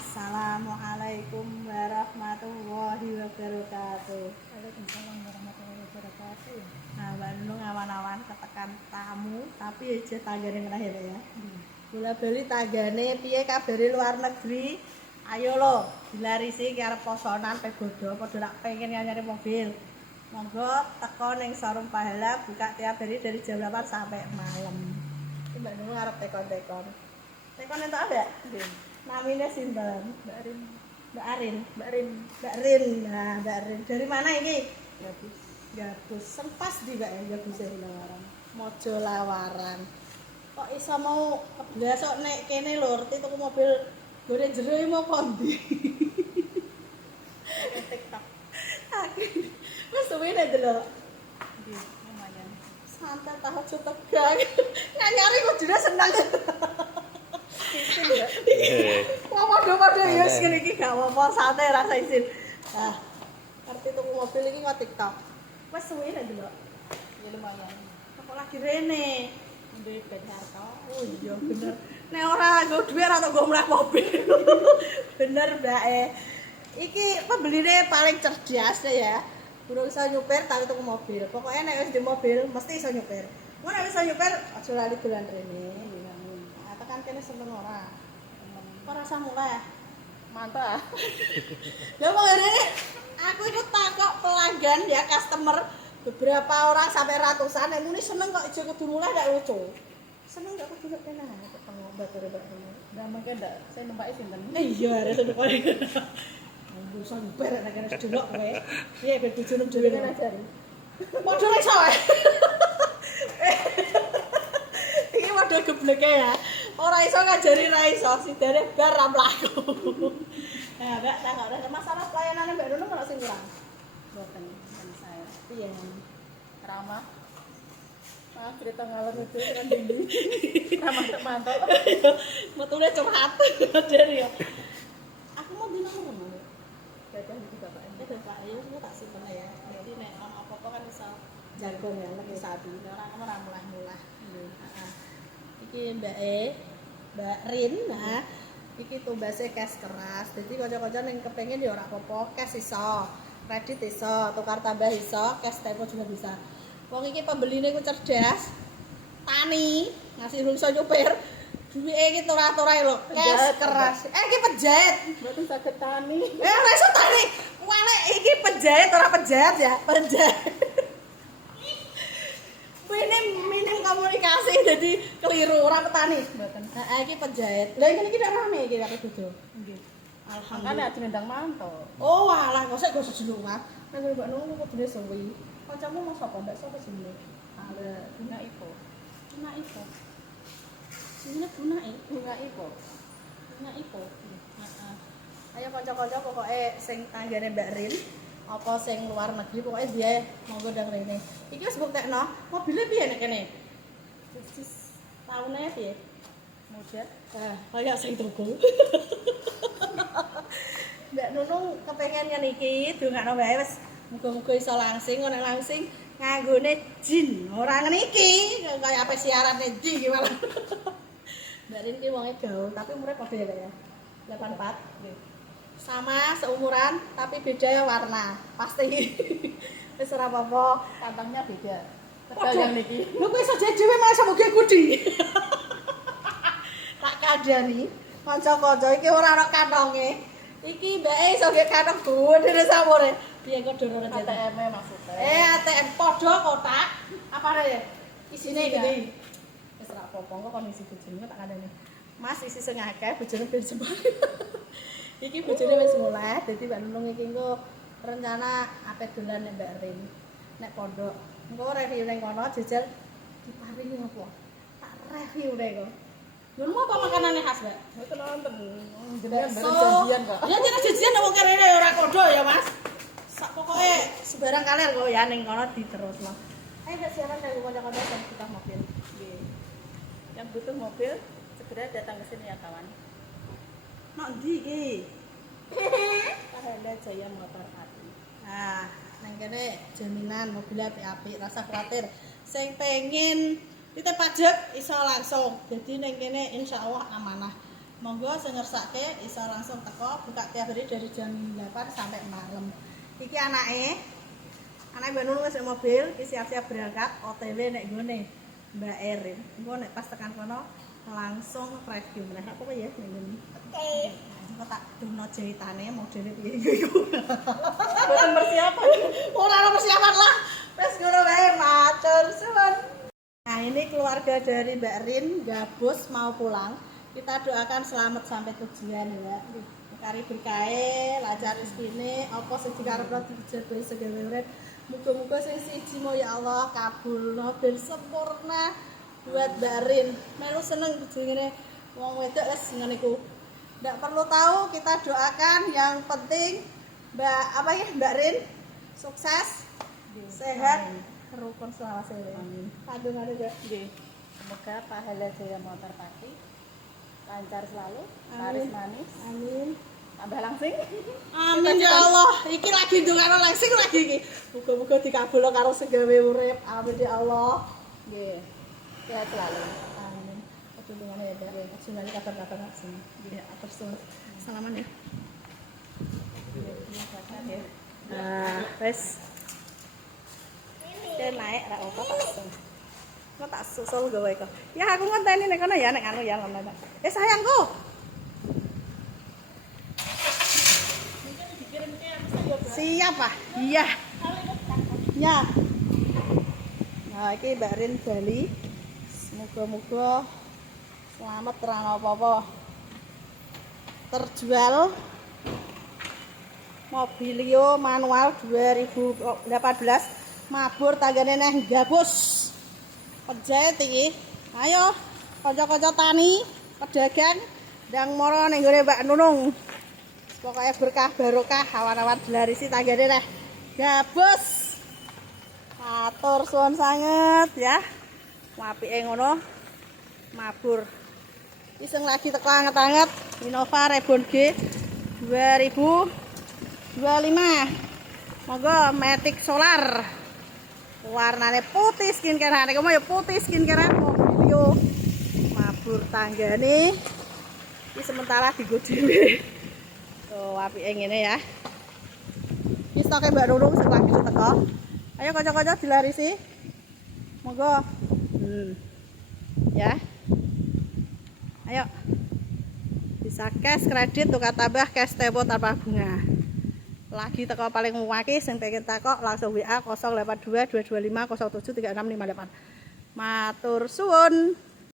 Assalamualaikum warahmatullahi wabarakatuh. Waalaikumsalam warahmatullahi wabarakatuh. Nah, Mbak Nunung awan-awan ketekan tamu, tapi aja tanggane meneh ya. Bola bali tanggane piye kabare luar negeri? Ayo lo, dilarisi ki arep posonan pe bodo padha nak pengen nyari mobil. Monggo teko ning showroom Pahala buka tiap hari dari jam 8 sampai malam. Iki Mbak Nunung arep tekon-tekon. Tekon entuk apa ya? Nggih. Namanya sinten? Mbak Rin. Mbak Arin. Mbak Rin. Mbak Rin. Nah, Mbak Rin. Dari mana ini? Gabus. Gabus. Sempas di Mbak ya Gabus ya. Lawaran. Mojo Lawaran. Kok iso mau keblasok nek kene lho, arti tuku mobil gore jero mau kondi. TikTok. Wes suwe nek delok. Nggih, lumayan. Santai tahu tegang. Nyari kudune seneng. Izin ya. Wah, padha-padha ya wis ngene iki gak apa-apa, santai rasa izin. Nah, arti tuku mobil iki kok TikTok. Wes suwe nek delok. Ya lumayan. Kok lagi rene. Duit Ben Harto. Oh iya bener. Nek ora nggo dhuwit ora tau nggo mleh mobil. Bener, Mbak. Iki pembeline paling cerdas ya. Durung iso nyupir tapi tuku mobil. Pokoknya nek wis di mobil mesti iso nyupir. Mun nek iso nyupir aja lali dolan rene. Nah, tekan kene seneng ora? Ora usah mulai. Mantap. Ya mau rene aku itu takok pelanggan ya customer beberapa orang sampai ratusan yang muni seneng kok aja kudu mulai gak lucu. Seneng gak kudu nek kena ketemu batur-batur. Nah, mungkin ndak saya numpaki sinten? Iya, harus nduk. Bisa nyuper nek kene delok kowe. Piye ben bojone dhewe kan ajari. Modal iso wae. Iki modal gebleke ya. Ora iso ngajari ra iso, sidane bar ra mlaku. Nah, Mbak, tak masalah pelayanane Mbak Nunung ono sing kurang. Boten kan saya. Piye? Ramah. Maaf cerita ngalor itu kan tinggi. Ramah tak mantap. Metune curhat dari ya. Aku mau dinamur ngono. Dadah iki Bapak. Bapak ayo semua tak simpen ya. Jadi nek ono apa-apa kan bisa jagon ya lagi sapi. Ora mulah-mulah. Heeh. Iki Mbak Rin, nah iki tumbase cash keras. Jadi kanca-kanca ning kepengin ya ora apa-apa, cash iso. Kredit iso, tukar tambah iso, cash tempo juga bisa. Wong iki pembeline ku cerdas. Tani, ngasih iso nyupir. Duwike iki tur-aturai lho, cash keras. Iki penjahit. Mboten saged tani. Ora iso tani. Walek iki penjahit ora penjahit ya, penjahit. Minim komunikasi jadi keliru ora petani. Mboten. Heeh, iki penjahit. Lah iki nek rame iki kabeh dodo. Nggih. Alhamdulillah. Makane aja nendang manto. Oh, alah kok sik go sejelungan. Nek Mbak Nunung kudune suwi. Kancamu mau sapa, Mbak? Sapa jenenge? Ada bunga ipo. Bunga Ipo. Jenenge Bunga Bunga ipo. Bunga Ipo. Heeh. Ayo kanca-kanca pokoke sing tanggane Mbak Rin apa sing luar negeri pokoke dia monggo ndang rene. Iki wis buktekno, mobile piye nek kene? Wis taune piye? Muda. Kayak sing tuku. Mbak Nunung kepengen ngene iki, dongakno wae wis muga-muga iso langsing, nek langsing nganggone jin. Ora ngene iki, kaya apa siarane jin iki malah. Mbak Rin ki wonge gaul, tapi umure padha ya, 84. Nggih. Sama seumuran tapi beda ya warna. Pasti. Wis ora apa-apa. Kantongnya beda. Padha. Padahal yang niki. Lho kowe iso dhewe malah sama ge Budi. Tak kandhani, kanca-kanca iki ora ana kantonge. Iki mbake iso ge kantong dhuwur samure. Piye kok dono rencana? ATM-e maksudnya. ATM padha kotak. Apane ya? Isine Isinya. gede. Wis ora apa-apa kok kondisi bojone tak kandhani. Mas isi sing akeh bojone ben sembar. Iki bojone wis mulai, dadi Mbak Nunung iki engko rencana ape dolan nek Mbak Rin. Nek pondok, engko review ning kono jajal diparingi apa? Tak review nek kok. Lho apa makanane khas, Mbak? Mboten nonton. Jenengan Bakso. bareng janjian kok. Ya jeneng janjian wong kene ora kodo ya, Mas. Sak pokoke sembarang kaler kok ya ning kono diterusno. Ayo Mbak siaran dari kanca-kanca sing butuh mobil. Nggih. Yang butuh mobil segera datang ke sini ya kawan. Mak ndi iki? Pahala Jaya Motor Ati. Nah, nang kene jaminan mobil apik-apik, rasa khawatir. Sing pengen titip pajak iso langsung. Jadi nang kene insyaallah amanah. Monggo sing ngersake iso langsung teko, buka tiap hari dari jam 8 sampai malam. Iki anake Mbak Nunung wis mobil, iki siap-siap berangkat OTW nek nggone Mbak Erin. Engko nek pas tekan kono langsung review meneh. Apa ya nek ngene. Oke. Engko tak duno jahitane modele piye iku. Boten persiapan. Ora ana persiapan lah. Wis ngono wae, matur suwun. Nah, ini keluarga dari Mbak Rin, gabus mau pulang. Kita doakan selamat sampai tujuan ya. Kari berkahe, lancar rezekine, apa sing dikarepno dijabahi segawe urip. Muga-muga sing siji mo ya Allah kabulno ben sempurna buat Mbak Rin. Melu seneng jenenge wong wedok wis ngene iku. Ndak perlu tahu, kita doakan yang penting Mbak Rin sukses, sehat, rukun selawase. Amin. Kandungane ya. Nggih. Semoga pahala Jaya Motor Pati lancar selalu, Amin. laris manis, Amin. tambah langsing. Amin ya Allah. Iki lagi ndongakno langsing lagi iki. Muga-muga dikabulno karo segawe urip. Amin ya Allah. Nggih. Sehat selalu. Amin. Aduh ndongane ya, Mbak. Ajunan kabar-kabar langsung. Ya, atur suwun. Salaman ya. Nah, wes. Oke, naik ra apa langsung. Kok tak susul gawe kok. Ya aku ngenteni nek kono ya nek anu ya ngono. Sayangku. Siap ah. Iya. Ya. Nah, iki Mbak Rin Bali. Semoga-moga selamat terang apa-apa. Terjual Mobilio manual 2018 mabur tanggane neh gabus. Pejet iki. Ayo kanca-kanca tani, pedagang ndang mara ning gone Mbak Nunung. Pokoknya berkah barokah awan-awan dilarisi tanggane neh gabus. Matur suwun sanget ya. Apike ngono mabur. Iki sing lagi teko anget-anget Innova Reborn G 2025. Monggo Matic Solar. Warnane putih skincare, nek mau ya putih skincare Mobilio. Mabur tanggane. Iki sementara digo dhewe. Tuh apike ngene ya. Iki stoke Mbak Nunung sing lagi teko. Ayo kanca-kanca dilarisi. Monggo. Ya. Ayo. Bisa cash kredit tukar tambah cash tempo tanpa bunga. Lagi teko paling muwaki sing pengen takok langsung WA 082 225 07 3658. Matur suwun.